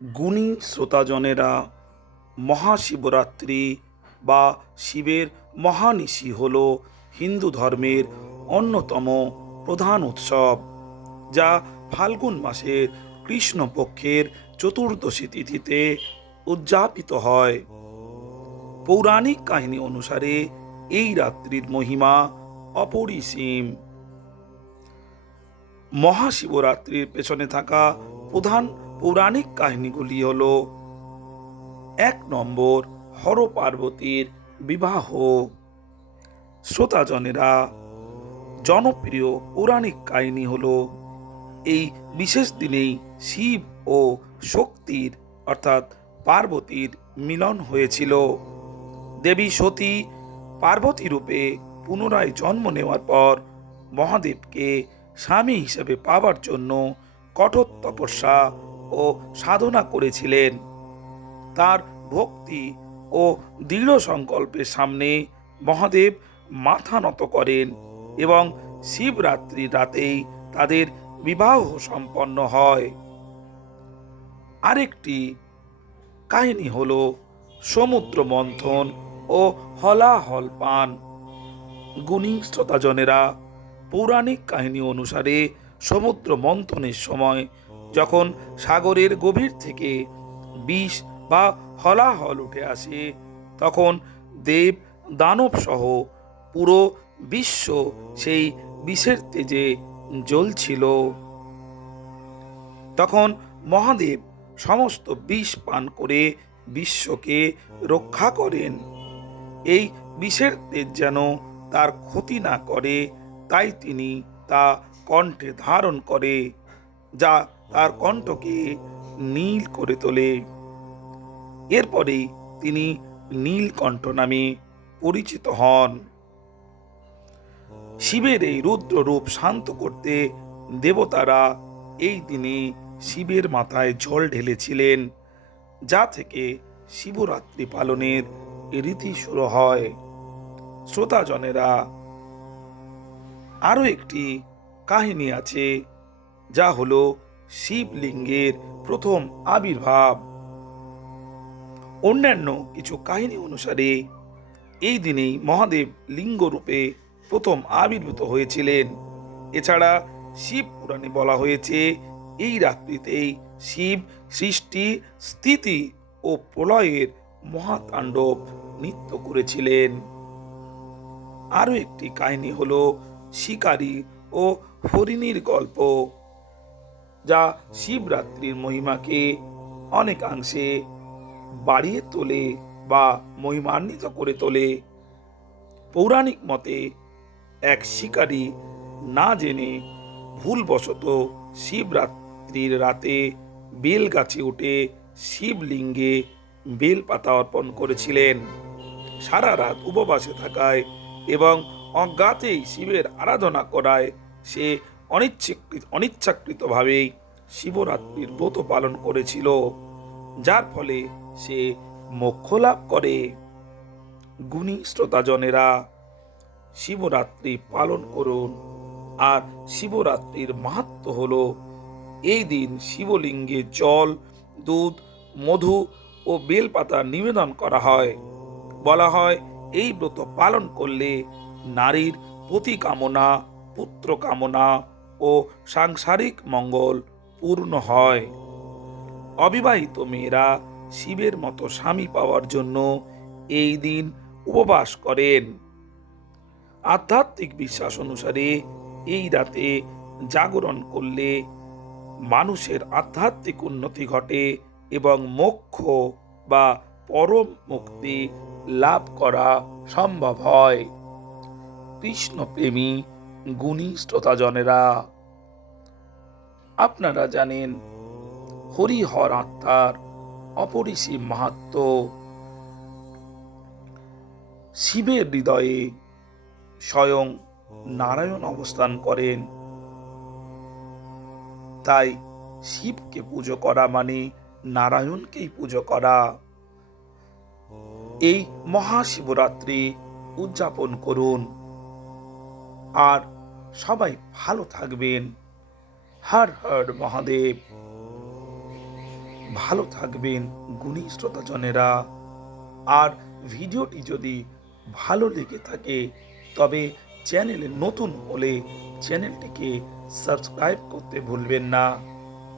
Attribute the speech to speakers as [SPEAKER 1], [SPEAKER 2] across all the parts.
[SPEAKER 1] গুণী শ্রোতাজনেরা মহাশিবরাত্রি বা শিবের মহানিশি হল হিন্দু ধর্মের অন্যতম প্রধান উৎসব, যা ফাল্গুন মাসের কৃষ্ণপক্ষের চতুর্দশী তিথিতে উদযাপিত হয়। পৌরাণিক কাহিনী অনুসারে এই রাত্রির মহিমা অপরিসীম। মহাশিবরাত্রির পেছনে থাকা প্রধান পৌরাণিক কাহিনীগুলি হল এক নম্বর হর পার্বতীর বিবাহ। শ্রোতাজনেরা, জনপ্রিয় পৌরাণিক কাহিনী হল এই বিশেষ দিনেই শিব ও শক্তির অর্থাৎ পার্বতীর মিলন হয়েছিল। দেবী সতী পার্বতী রূপে পুনরায় জন্ম নেওয়ার পর মহাদেবকে স্বামী হিসেবে পাওয়ার জন্য কঠোর তপস্যা ও সাধনা করেছিলেন। তার ভক্তি ও দৃঢ় সংকল্পের সামনে মহাদেব মাথা নত করেন এবং শিবরাত্রির রাতেই তাদের বিবাহ সম্পন্ন হয়। আরেকটি কাহিনী হল সমুদ্র মন্থন ও হলাহল পান। গুণী শ্রোতাজনেরা পৌরাণিক কাহিনী অনুসারে সমুদ্র মন্থনের সময় যখন সাগরের গভীর থেকে বিষ বা হলাহল উঠে আসে, তখন দেব দানব সহ পুরো বিশ্ব সেই বিষের তেজে জ্বলছিল। তখন মহাদেব সমস্ত বিষ পান করে বিশ্বকে রক্ষা করেন। এই বিষের তেজ যেন তার ক্ষতি না করে, তাই তিনি তা কণ্ঠে ধারণ করে, যা তার কণ্ঠকে নীল করে তোলে। এরপরেই তিনি নীলকণ্ঠ নামে পরিচিত হন। শিবের এই রুদ্র রূপ শান্ত করতে দেবতারা এই দিনে শিবের মাথায় জল ঢেলেছিলেন, যা থেকে শিবরাত্রি পালনের রীতি শুরু হয়। শ্রোতাজনেরা, আরও একটি কাহিনী আছে, যা হলো শিবলিঙ্গের প্রথম আবির্ভাব। অন্যান্য কিছু কাহিনী অনুসারে, এই দিনেই মহাদেব লিঙ্গরূপে প্রথম আবির্ভূত হয়েছিলেন। এছাড়া শিব পুরাণে বলা হয়েছে, এই রাত্রিতেই শিব সৃষ্টি, স্থিতি ও প্রলয়ের মহাতাণ্ডব নৃত্য করেছিলেন। আরও একটি কাহিনী হল, শিকারী ও হরিণীর গল্প। যা শিবরাত্রির মহিমাকে অনেকাংশে বাড়িয়ে তোলে বা মহিমান্বিত করে তোলে। পৌরাণিক মতে এক শিকারী না জেনে ভুলবশত শিবরাত্রির রাতে বেল গাছে উঠে শিবলিঙ্গে বেল পাতা অর্পণ করেছিলেন। সারা রাত উপবাসে থাকায় এবং অজ্ঞাতেই শিবের আরাধনা করায় সে অনিচ্ছাকৃত, অনিচ্ছাকৃতভাবেই শিবরাত্রির ব্রত পালন করেছিল, যার ফলে সে মোক্ষ লাভ করে। গুণী শ্রোতাজনেরা, শিবরাত্রি পালন করুন। আর শিবরাত্রির মাহাত্ম হল, এই দিন শিবলিঙ্গে জল, দুধ, মধু ও বেলপাতা নিবেদন করা হয়। বলা হয়, এই ব্রত পালন করলে নারীর প্রতি কামনা পুত্র কামনা ও সাংসারিক মঙ্গল পূর্ণ হয়। অবিবাহিত মেয়েরা শিবের মতো স্বামী পাওয়ার জন্য এই দিন উপবাস করেন। আধ্যাত্মিক বিশ্বাস অনুসারে এই রাতে জাগরণ করলে মানুষের আধ্যাত্মিক উন্নতি ঘটে এবং মোক্ষ বা পরম মুক্তি লাভ করা সম্ভব হয়। কৃষ্ণপ্রেমী গুণী শ্রোতাজনেরা আপনারা জানেন হরিহর আত্মার অপরিসীম মাহাত্ম। শিবের হৃদয়ে স্বয়ং নারায়ণ অবস্থান করেন। তাই শিবকে পুজো করা মানে নারায়ণকেই পুজো করা। এই মহাশিবরাত্রি উদযাপন করুন। আর সবাই ভালো থাকবেন। হর হর মহাদেব। ভালো থাকবেন গুণী শ্রোতাজনেরা। আর ভিডিওটি যদি ভালো লেগে থাকে, তবে চ্যানেলে নতুন হলে চ্যানেলটিকে সাবস্ক্রাইব করতে ভুলবেন না।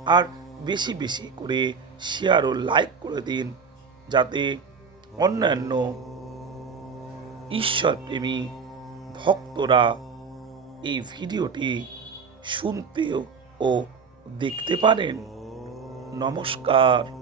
[SPEAKER 1] আর বেশি বেশি করে শেয়ার ও লাইক করে দিন, যাতে অন্যান্য ঈশ্বরপ্রেমী ভক্তরা এই ভিডিওটি শুনতে ও দেখতে পারেন। নমস্কার।